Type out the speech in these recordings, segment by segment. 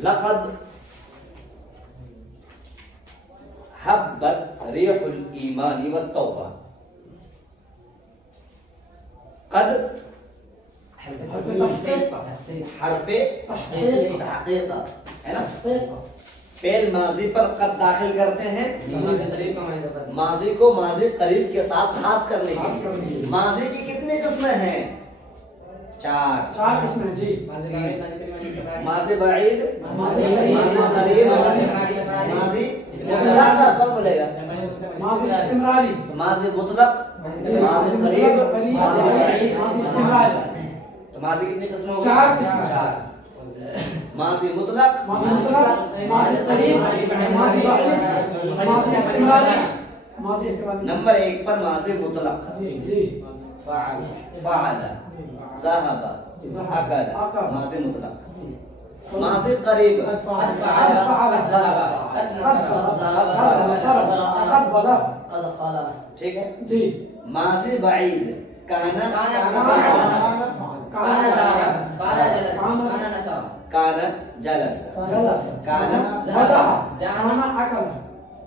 लक़द हब्बत रिहुल ईमानी व तौबा। कद हरफे तहक़ीक़ है ना। फेल माजी पर कद दाखिल करते हैं माजी को माजी करीब के साथ खास करने के लिए। माजी की कितनी किस्में हैं? चार किस्में जी। माजी बईद, माजी करीब, माजी इस्तिमरार का कौन बोलेगा? माजी इस्तिमरारी, माजी मुतलक, माजी करीब, माजी बईद, माजी इस्तिमरारी। तो माजी कितनी किस्में हो गई? चार। माजी मुतलक, माजी करीब, माजी बईद, माजी इस्तिमरारी, माजी इस्तिमरारी। नंबर 1 पर माजी मुतलक जी। फ़अल, फ़अल, ज़हब, अकल, माजी मुतलक। माजी करीब, ठीक है जी। माजी बईद, काना, काना जलस, काना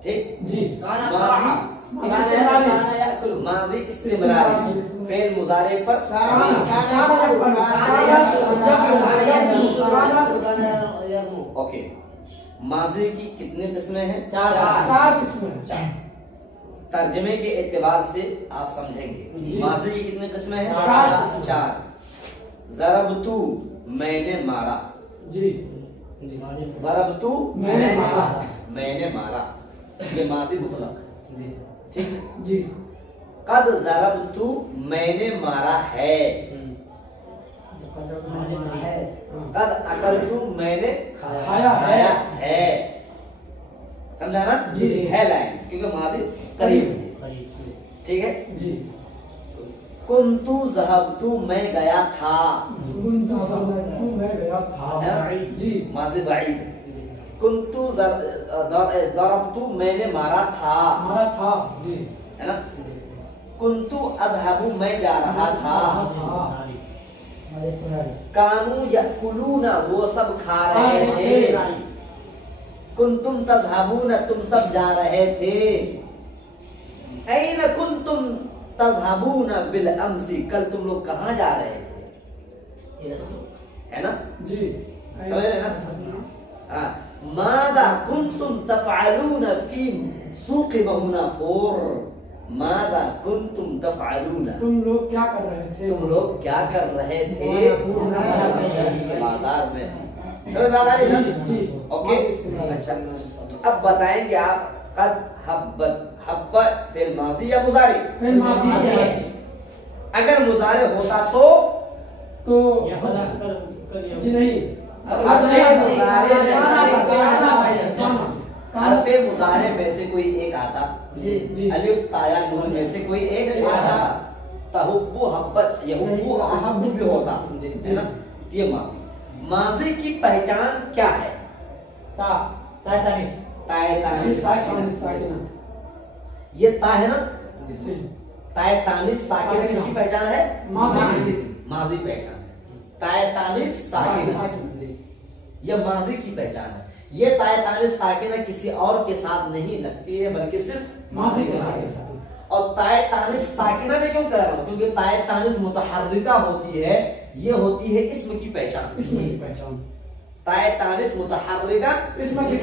ठीक जी। माजी इस्तिमरारी, फेल मुजारे पर ओके। माजी की कितनी किस्में हैं? चार किस्में। तर्जमे के एतबार से आप समझेंगे माजी की कितनी किस्में हैं? चार। ज़रबतु, मैंने मारा जी। ज़रबतु, मैंने मारा, ये माजी मुतलक ठीक जी। कद ज़रबतु, मैंने मारा है। कद अकलतु, मैंने खाया है। समझा ना जी। है लाइन क्योंकि माजी करीब ठीक है जी। कुन्तु ज़हबतु, मैं गया था। मैं गया था जी। माजी बईद। कुन्तु ज़रबतु, मैंने मारा था जी। है ना। कुन्तु अज़हबु, मैं जा रहा था। कानू यअकुलूना, वो सब खा रहे थे। कुन्तुम तज़हबूना, तुम सब जा रहे थे। ऐन कुन्तुम तज़हबूना बिल अम्सी, कल तुम लोग कहाँ जा रहे थे? है ना जी। समझ रहे ना। हाँ। मादा कुन्तुम तफ़अलूना फी सूक़ महुनाफ़ोर, मादा कुन्तुम तफ़अलूना, तुम लोग क्या कर रहे थे? तुम लोग क्या कर रहे थे बाजार में। समझ में आ रही है ना? जी। ओके अच्छा। अब बताएंगे आप कद हब्बत, हब्बत फेल माजी या मुजारी? फेल माजी। अगर मुजारे होता तो जी नहीं। हरफे मुजारे में से कोई एक आता जी। अलिफ ताया नून में से कोई एक आता। तहुब्बु, हब्बत, यहुब्बु, अहब्बु भी होता है ना। ये माजी। माजी की पहचान क्या है? ताए तानिस ये ता है ना। ताए तानिस साकिन किसकी पहचान है? माजी पहचान। ताए तानिस साकिन ये माजी की पहचान है। ये ताए तानिस साकिन किसी और के साथ नहीं लगती है बल्कि सिर्फ माजी के साथ। और ताए तानिस साकिना में क्यों कह रहा हूं? क्योंकि ताए तानिस मुतहर्रिका होती है, ये होती है इस्म की पहचान। ताए तानिस मुतहर्रिका इस्म की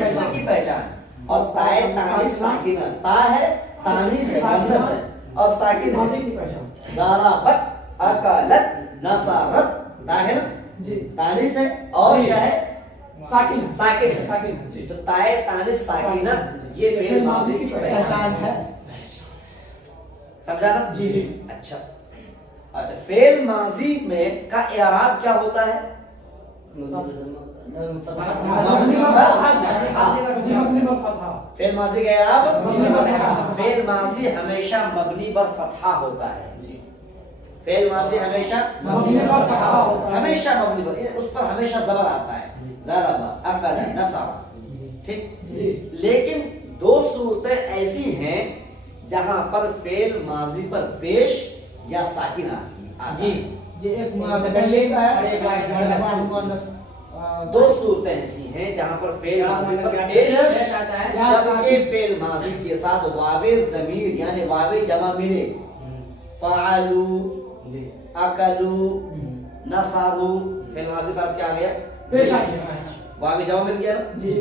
पहचान। और ताए तानिस साकिना, ता है तानिस है और साकिन माजी की पहचान। ज़रबत, अकलत, नसरत, ता है ना जी। तानिस है और क्या है? साकिन जी। तो ताए तानिस साकिना ये फेल माजी की पहचान है। समझा ना जी। अच्छा अच्छा। फेल माजी में का इराब क्या होता है? फेल माजी का इराब, फेल माजी हमेशा मबनी पर फतहा होता है। फेल माजी हमेशा मबनी पर फतहा होता है। हमेशा मबनी पर, उस पर हमेशा ज़बर आता है। ज़रबा, अकल, नसर, ठीक। लेकिन दो सूरतें ऐसी हैं जहां पर फेल माजी पर पेश या साकिन आती है। जी। एक मुतकल्लिम है और एक दो सूरतें ऐसी हैं जहां पर फेल माजी पर पेश आता है जबकि फेल माजी के साथ वावे ज़मीर यानी वावे जमा मिले। फ़अलू, अकलू, नसारू, फेल माजी पर क्या आ गया? पेश आ गया, वावे जमा मिल गया ना जी।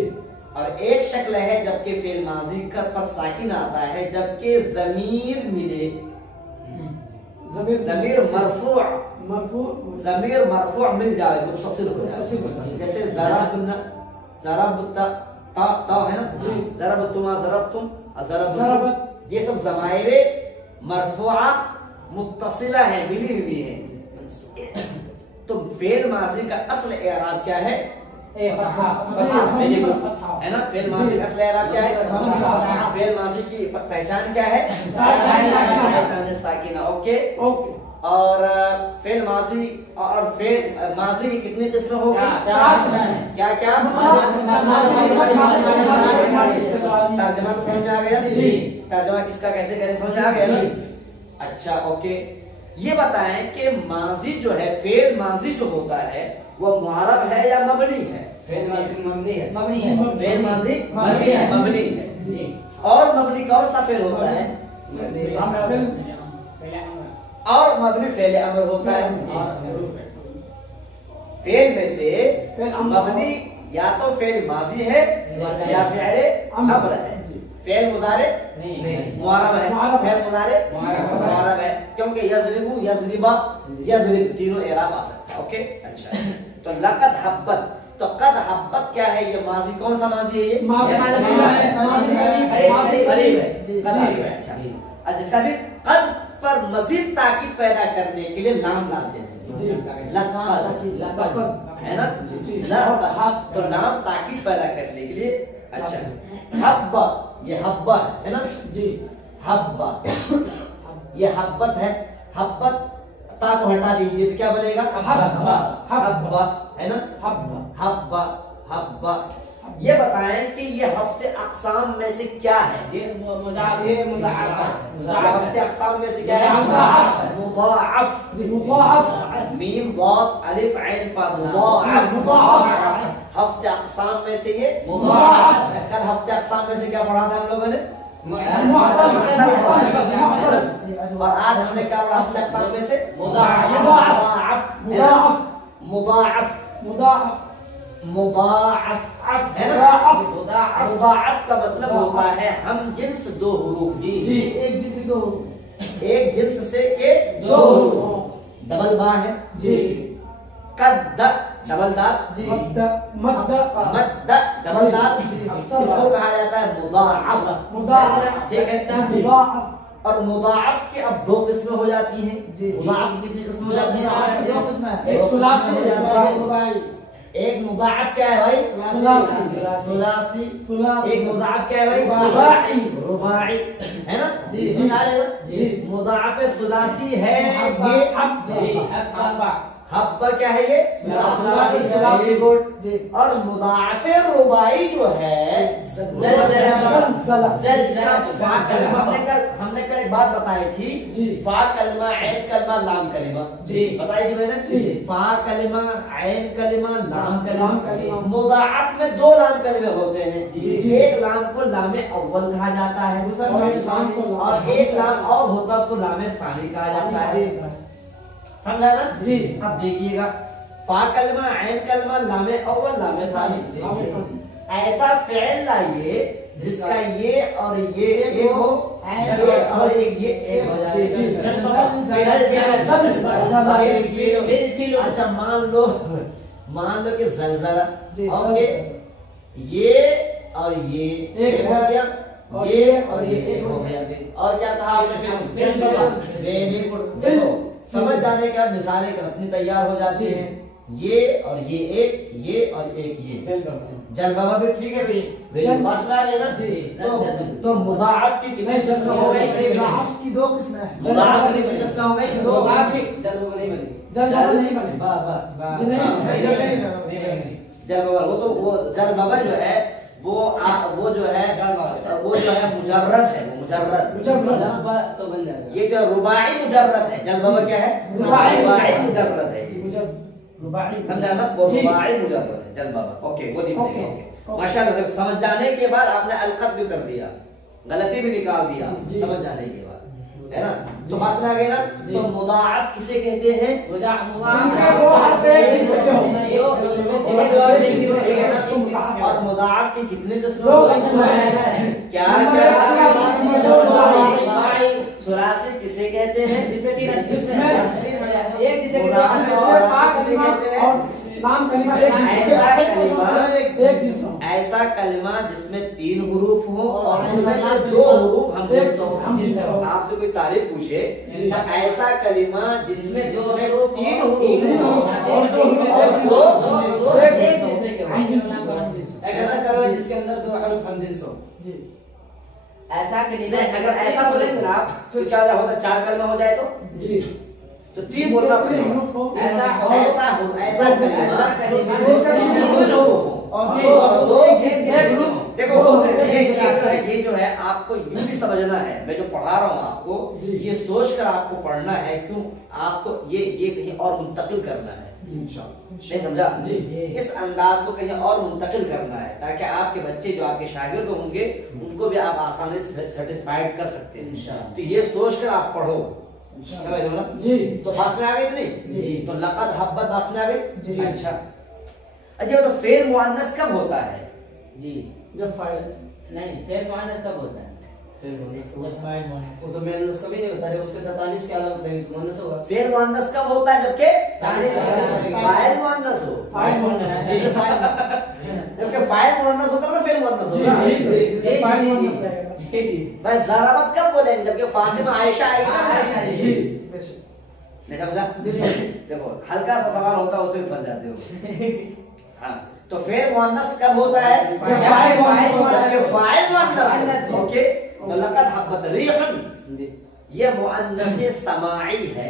और एक शक्ल है जबकि फेल माजी का पर साकिन आता है जबकि ज़मीर मिले। ज़मीर मरफू ज़मीर मरफू मिल जाए, मुत्तसिल हो जाए। जैसे ज़रबना, ज़रबता, ता है ना, ज़रबतुमा, ज़रबतुम, ज़रबत, ये सब ज़माइरे मरफूआ मुत्तसिला है, मिली हुई है। तो फेल माजी का असल एराब क्या है? है ना। फेल माजी का असल एराब क्या है? फेल माजी की पहचान क्या है? साकिना। Okay okay. और फेल माजी और फेल माजी की कितनी किस्में होगी? 4 किस्में। क्या क्या? तर्जमा तो समझ में आ गया जी? तर्जमा किसका कैसे करें समझ आ गया? अच्छा ओके। ये बताएं कि माजी जो है, फेल माजी जो होता है वो मुआरब है या मबनी है? फेल माजी मबनी है। मबनी है। फेल माजी मबनी है, मबनी है जी। और मबनी कौन सा फेल होता है? और मबनी फेल अमर होता है। फेल में से मबनी या तो फेल माजी है या फेल अमर है। फेल मुजारे मुआरब है, फेल मुजारे मुआरब है, क्योंकि यज़रिबु, यज़रिबा, यज़रिब तीनों एराब आ सकता है। ओके अच्छा। तो लक़द हब्बत, तो कद हब्बत क्या है? ये माजी कौन सा माजी है? ये करीब है, करीब है। अच्छा अच्छा। कभी कद पर मजीद ताकीद पैदा करने के लिए लाम लाते हैं, लक़द है ना, तो नाम ताकीद पैदा करने के लिए। अच्छा हब्बा, ये हब्बा है ना जी, हब्बा, ये हब्बत है। हब्बत ता को हटा दीजिए तो क्या बनेगा? हब्बा, हब्बा है ना, हब्बा, हब्बा, हब्बा। ये बताएं कि ये हफ्ते अक़साम में से क्या है? ये मुज़ाअफ़ है। हफ्ते अक़साम में से क्या है? मुज़ाअफ़, मुज़ाअफ़, मीम दाद अलिफ ऐन फा, मुज़ाअफ़। हफ्ते अक़साम में से ये मुज़ाअफ़। कल हफ्ते अक़साम में से क्या पढ़ा था हम लोगों ने? और आज हमने क्या पढ़ा हफ्ते अक़साम में से? मुज़ाअफ़, मुज़ाअफ़, मुज़ाअफ़, मुज़ाअफ़ है ना। मुज़ाअफ़ का मतलब होता है हम जिन्स दो हुरूफ जी, एक जिन्स दो हुरूफ, एक जिन्स से के दो हुरूफ। डबल बा है जी, कद डबल दाल जी, मद डबल दाल, इसको कहा जाता है मुज़ाअफ़। मुज़ाअफ़ ठीक है। और मुज़ाअफ़ के अब 2 किस्में हो जाती हैं। मुज़ाअफ़ कितनी किस्म हो जाती है? 2 किस्में। एक सुलासी, एक मुज़ाअफ़ क्या है भाई? सुलासी। एक मुज़ाअफ़ क्या है भाई? रुबाई, रुबाई है ना जी, जी। मुज़ाअफ़ सुलासी है ये हब्बा क्या है? ये सुलासी गुड। और मुज़ाअफ़ रुबाई जो है हमने कल एक बात बताई थी, फा कलमा, ऐन कलमा, लाम कलिमा जी, बताई थी मैंने। फा कलिमा, ऐन कलिमा, लाम कलिमा। मुज़ाअफ़ में 2 लाम कलिमे होते हैं। एक लाम को लामे अव्वल कहा जाता है, दूसरा लामे सानी, और एक लाम और होता है उसको लामे सानी कहा जाता है। समझा ना जी? अब देखिएगा, फा कलमा, ऐन कलमा, लामे अव्वल, लामे सानी। ऐसा फ़िल लाइए जिसका ये और ये एक हो, ये और एक ये एक हो जाए। अच्छा मान लो कि ज़लज़ला, ओके, ये और ये एक हो गया, ये और ये एक हो गया। और क्या कहा आपने? Very good. देखो समझ जाने के बाद मिसालें अपनी तैयार हो जाती हैं। ये और ये एक, ये और एक ये। जलबाबा भी ठीक है, मसला है ना जी। तो मुज़ाअफ़ की कितनी किस्में हो गई? मुज़ाअफ़ की 2 किस्में हैं। मुज़ाअफ़ की कितनी किस्में हो गई? 2। जलबाबा नहीं बनी, जलबाबा नहीं बनी, जलबाबा वो जलबाबा जो है वो जो है मुजर्रद है, वो मुजर्रद तो बन जाएगा। ये जो रुबाई मुजर्रद है, जलबाबा क्या है? रुबाई मुजर्रद है। रुबाई समझा ना, वो रुबाई मुजर्रद है। चल बाबा ओके, वो नहीं ओके, ओके ओके। माशाल्लाह। समझ जाने के बाद आपने अलकत भी कर दिया, गलती भी निकाल दिया जी। समझ जाने के बाद, है ना। तो बात में आ गई ना। तो मुदाअफ किसे कहते हैं? और मुदाअफ की कितने किस्म हैं? क्या सुरासी किसे कहते हैं? ऐसा कलिमा जिसमें 3 हुरूफ हो और उनमें से 2 हुरूफ हम जिन्स हो। आपसे कोई तारीफ पूछे तो ऐसा कलिमा जिसमें 3 हुरूफ हो और एक ऐसा कलमा जिसके अंदर 2 हरूफ हम जिन्स हो। ऐसा नहीं, अगर ऐसा बोलेंगे ना आप फिर क्या होता, 4 कलमा हो जाए तो 3 बोलना पड़ेगा। ऐसा देखो ये जो है आपको यूं भी समझना है, मैं जो पढ़ा रहा हूँ आपको ये सोच कर आपको पढ़ना है, क्यों आपको ये कहीं और मुंतकिल करना है। नहीं समझा जी? इस अंदाज को कहीं और मुंतकिल करना है ताकि आपके बच्चे जो आपके शागिर्द होंगे उनको भी आप आसानी से सेटिस्फाइड कर सकते हैं। तो ये सोच कर आप पढ़ो, समझ लो ना जी। तो पास में आ गई नहीं तो लक़द हब्बत पास में आ गई। अच्छा तो फेल मुअन्नस कब होता है जी? जब फाइल नहीं, फेल मुअन्नस कब होता है? वो तो मुअन्नस कभी नहीं होता जब उसके 47 के अलावा मुअन्नस होगा। फेल मुअन्नस कब होता है? जबकि फाइल मुअन्नस हो। जबकि फाइल मुअन्नस होता है ना, फेल मुअन्नस होता है। बस ज़राबत कब बोलेंगे? जबकि फातिमा आयशा आएगी ना। नहीं समझा? देखो हल्का सा सवाल होता है उसमें फंस जाते हो। हाँ तो फेल मुअन्नस कब होता है? फाइल मुअन्नस। ओके तो लक़द हब्बत रिहन ये मुअन्नस समाई है।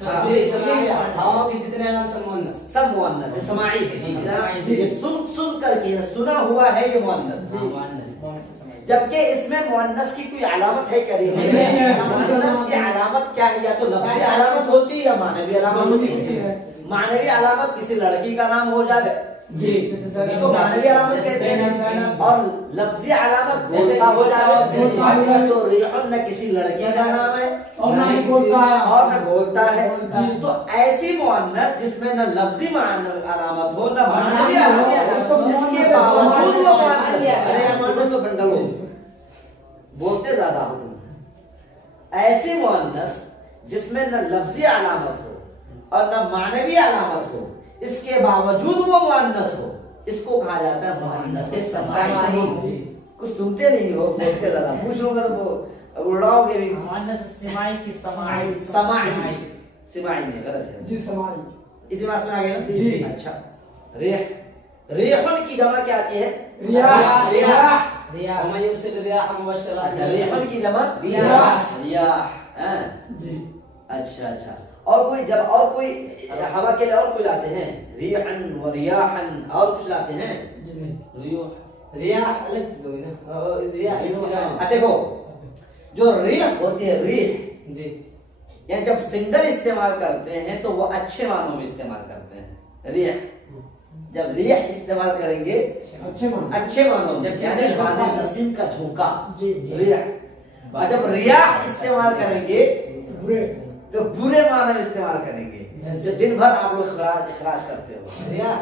हवाओं के जितने नाम सब मुअन्नस है, समाई है। ये सुन करके सुना हुआ है ये मुअन्नस। जबकि इसमें मुअन्नस की कोई अलामत है क्या? मुअन्नस की अलामत क्या है? या तो लफ्ज़ी अलामत होती है या मानवी अलामत होती है। मानवी अलामत किसी लड़की का नाम हो जाए जी, इसको मानवी अलामत कहते हैं। और लफ्ज़ी अलामत बोलता हो जाए तो रिहन न किसी लड़की का नाम है और न बोलता है। तो ऐसी मुअन्नस जिसमें न लफ्ज़ी अलामत हो न मानवी अलामत हो, इसके बावजूद वो मुअन्नस तो बंडल हो, बोलते ज्यादा हो तुम। ऐसी मुअन्नस जिसमें न लफ्ज़ी अलामत हो और न मानवी अलामत हो, इसके बावजूद वो मुअन्नस हो, इसको कहा जाता है मुअन्नस समाई। कुछ सुनते नहीं हो, बोलते ज्यादा। पूछ लूंगा तो उड़ाओगे भी। मुअन्नस समाई की समाई सिमाई नहीं, गलत है जी। समाई इतनी बात सुना गया जी। अच्छा रेहन की जमा क्या आती है? रियाह। अच्छा रेहन की जमा रियाह जी। अच्छा और कोई हवा के लिए और कोई लाते हैं? रिहन व रियाहन और कुछ लाते हैं? रियाह अलग चीज होगी ना। रियाह देखो जो रिह होती है, रिह जी यानी जब सिंगल इस्तेमाल करते हैं तो वो अच्छे मानों में इस्तेमाल करते हैं। रिह जब रिह इस्तेमाल करेंगे अच्छे मानों में, यानी बादल नसीम का झोंका रिह। और जब रियाह इस्तेमाल करेंगे तो बुरे माना में इस्तेमाल करेंगे। जो दिन भर आप लोग इखराज करते हो। रियाह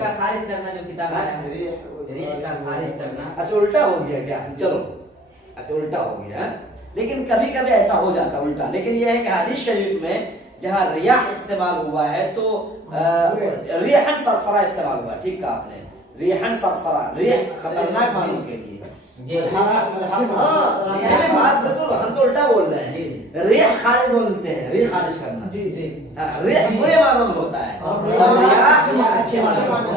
का खारिज करना जो किताब है, रियाह का खारिज करना। अच्छा उल्टा हो गया क्या? चलो अच्छा उल्टा हो गया, लेकिन कभी कभी ऐसा हो जाता उल्टा। लेकिन यह है कि हदीस शरीफ में जहाँ रियाह इस्तेमाल हुआ है तो रिहन सरसरा इस्तेमाल हुआ। ठीक कहा आपने, रिहन सरसरा, रिह खतरनाक मानों के लिए। बात बिल्कुल हम तो उल्टा बोल रहे हैं। रिह खारिज बोलते हैं, रिह खारिज करना जी रिह बुरे मानों में होता है और रियाह अच्छे मानों में होता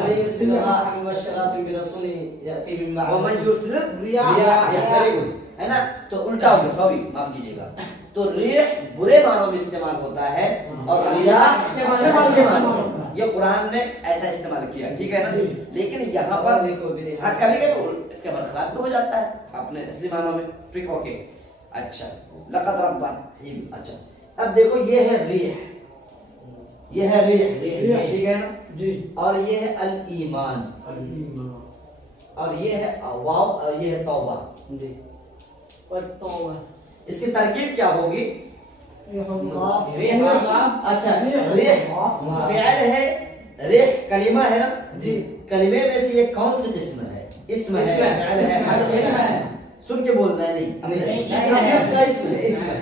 है ना। तो उल्टा हो गया, सॉरी माफ कीजिएगा। तो रिह बुरे मानों में इस्तेमाल होता है और रियाह अच्छे मानों में। ये कुरान ने ऐसा इस्तेमाल किया, ठीक है ना। लेकिन यहाँ पर हाँ कभी कभी इसके बरखलाफ भी हो जाता है अपने असली मानों में। ठीक ओके अच्छा लक़द रब्बा। अच्छा अब देखो ये है रिह, ये है रिह, ठीक है ना जी। और ये है अल ईमान, और ये है वाव, और ये है तौबा जी। और तौबा इसकी तरकीब क्या होगी? अच्छा रिह फ़िअल है, रिह कलिमा है ना जी। कलिमे में से ये कौन सी किस्म है? इसम है, फ़िअल है, हर्फ है। सुन के बोलना है, नहीं इसम है।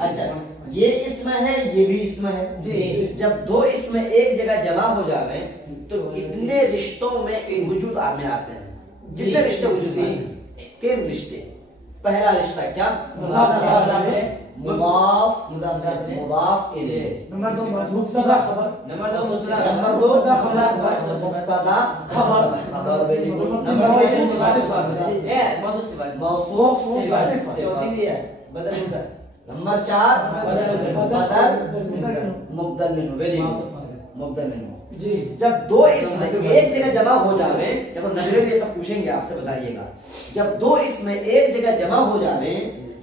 अच्छा ये इसम है, ये भी इसम है जी। जब दो इसम एक जगह जमा हो जावे तो कितने रिश्तों में वजूद में आते हैं? कितने रिश्ते वजूद में आते हैं? 3 रिश्ते। पहला रिश्ता क्या? मुदाफ मुदाफ इलैह। नंबर 2 मुब्तदा खबर। नंबर 2 मुब्तदा मुब्तदा खबर खबर वेरी गुड। नंबर 3 ये मौसूफ सिफात मौसूफ सिफात। चौथी भी है बदल होता। नंबर 4 बदल मुबदल मिन्हु, वेरी गुड, मुबदल मिन्हु जी। जब दो इसम एक जगह जमा हो जावे, देखो नजरे में ये सब पूछेंगे आपसे, बताइएगा। जब दो इसम एक जगह जमा हो जावे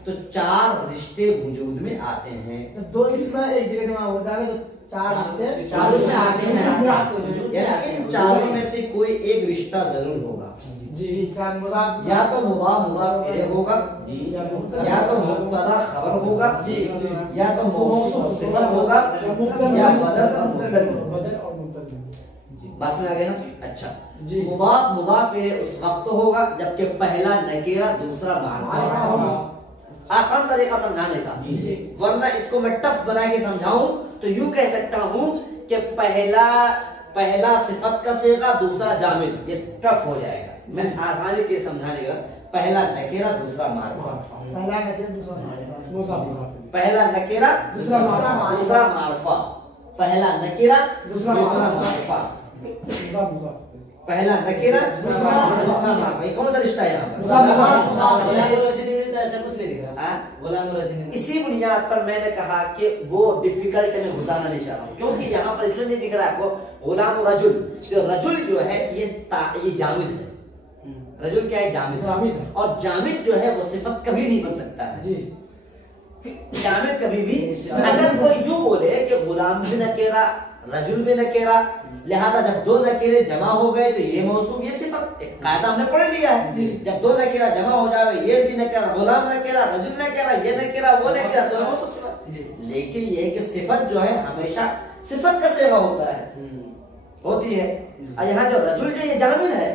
तो 4 रिश्ते वजूद में आते हैं। तो दो इसमें एक जगह जमा हो जावे तो 4 रिश्ते चारों में आते हैं। यानी इन चारों में से कोई एक रिश्ता जरूर होगा। जी। चार मुदाफ या तो मुदाफ मुदाफ इलैह होगा, या तो मुब्तदा खबर होगा, या तो मौसूफ सिफत होगा, या बदल और मुबदल होगा। बात में आ गया ना? अच्छा जी। मुदाफ मुदाफ इलैह उस वक्त होगा जबकि पहला नकीरा दूसरा मारिफा होगा। आसान तरीका समझाने का, वरना इसको मैं टफ बना के समझाऊं तो यूं कह सकता हूं कि पहला सिफत का सेगा दूसरा जामिद, ये टफ हो जाएगा। मैं आसानी के समझाने का, पहला नकीरा दूसरा मारिफा, पहला नकीरा दूसरा मारिफा, पहला नकीरा दूसरा मारिफा, पहला नकीरा दूसरा मारिफा, पहला नकीरा दूसरा मारिफा। ये कौन सा रिश्ता है यहाँ पर? ऐसा कुछ नहीं दिख रहा। गुलाम रजनी इसी बुनियाद पर मैंने कहा कि वो डिफिकल्ट में घुसाना नहीं चाह रहा हूँ, क्योंकि यहाँ पर इसलिए नहीं दिख रहा है आपको गुलाम रजुल। तो रजुल जो है ये जामिद है। रजुल क्या है? जामिद है। और जामिद जो है वो सिफत कभी नहीं बन सकता है जी। जामिद कभी भी, अगर कोई यूं बोले कि गुलाम भी नकेरा रजुल भी नकेरा, लिहाजा जब दो नकेरे जमा हो गए तो ये मौसूफ ये सिफत, एक कायदा हमने पढ़ लिया है। जब दो नकेरा जमा हो जावे, ये भी नकेरा, गुलाम नकेरा, रजुल नकेरा, ये नकेरा, वो नकेरा, सब मौसूफ सिफत। लेकिन ये है कि सिफत जो है हमेशा सिफत का सेवा होता है, होती है। और यहाँ जो रजुल जो ये जामिद है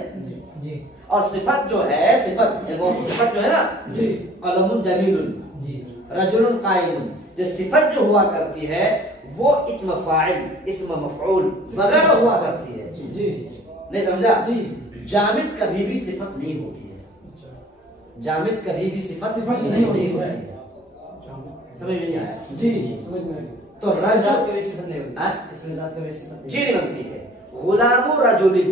जी। और सिफत जो है सिफत जो है ना जी। कलमुन जमीलुन रजुलुन कायमुन, जो सिफत जो हुआ करती है वो इस्म फाइल, इस्म मफऊल वगैरह हुआ करती है। जी। नहीं समझा? जी। जामिद कभी भी सिफत नहीं होती है। जामिद कभी भी सिफत नहीं होती है। समझ में नहीं आया? जी समझ में। तो रजुल कभी सिफत नहीं होती, इसमें जात कभी सिफत जी नहीं बनती है। गुलामु रजुलिन,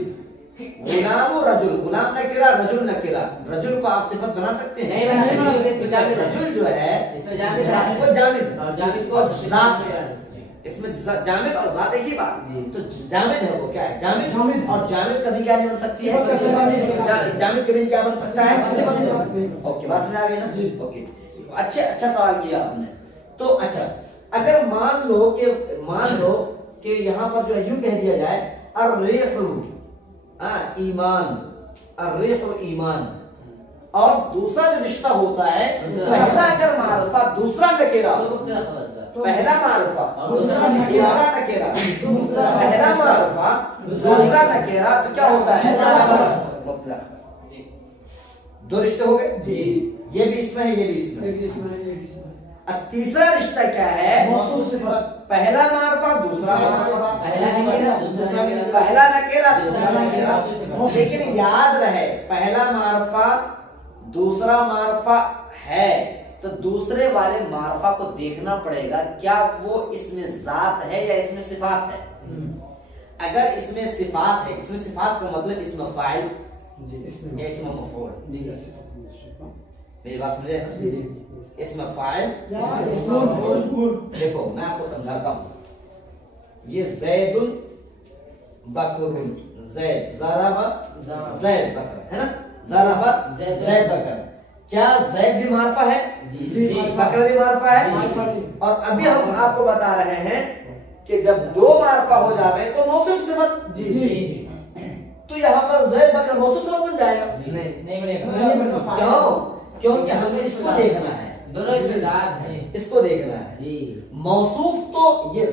गुलामु रजुल, गुलाम नकीरा, रजुल नकीरा, रजुल को आप सिफत बना सकते हैं? नहीं बना सकते। रजुल जो है इसमें जामिद है, वो जामिद और जामिद को जात है। इसमें जामिद और जात एक ही बात। तो जामिद है वो क्या है? जामिद। और जामिद कभी क्या नहीं बन सकती है? जामिद कभी क्या बन सकता है? ओके, बात समझ आ गई ना? ओके, अच्छा सवाल किया आपने। तो अच्छा, अगर मान लो कि यहाँ पर जो है यूं कह दिया जाए अर्रिहु ईमान, अर्रिहु ईमान, और दूसरा जो रिश्ता होता है पहला अगर मारिफा दूसरा नकेरा, पहला मारिफा दूसरा नकेरा, पहला मारिफा दूसरा नकेरा, तो क्या होता है? मुतलक। 2 रिश्ते हो गए। ये भी इसमें है, ये भी इसमें है। अब तीसरा रिश्ता क्या है? मौसूफ सिफत। पहला मारिफा दूसरा मारिफा, पहला नकेरा दूसरा नकेरा। लेकिन याद रहे पहला मारिफा दूसरा मारिफा है तो दूसरे वाले मारिफा को देखना पड़ेगा क्या वो इसमें जात है या इसमें सिफात है। अगर इसमें सिफात है, इसमें सिफात का मतलब इसमें फाइल या इसमें मफऊल। मेरी बात समझे? इसमें फाइल, देखो मैं आपको समझाता हूं। ये जैदुन बकरुन, जैद ज़राबा जैद बकर है ना, ज़राबा जैद बकर। क्या जैद भी मारिफा है? बकर भी मारिफा है। और अभी हम आपको बता रहे हैं कि जब दो मार्फा हो जावे तो मौसूफ सिफत। जी जी तो यहाँ पर ज़ैद बकर मौसूफ सिफत बन जाएगा। नहीं बनेगा। क्यों? क्योंकि हमें इसको देखना है, दोनों इसके साथ है। इसको देखना है। जी मौसूफ तो ये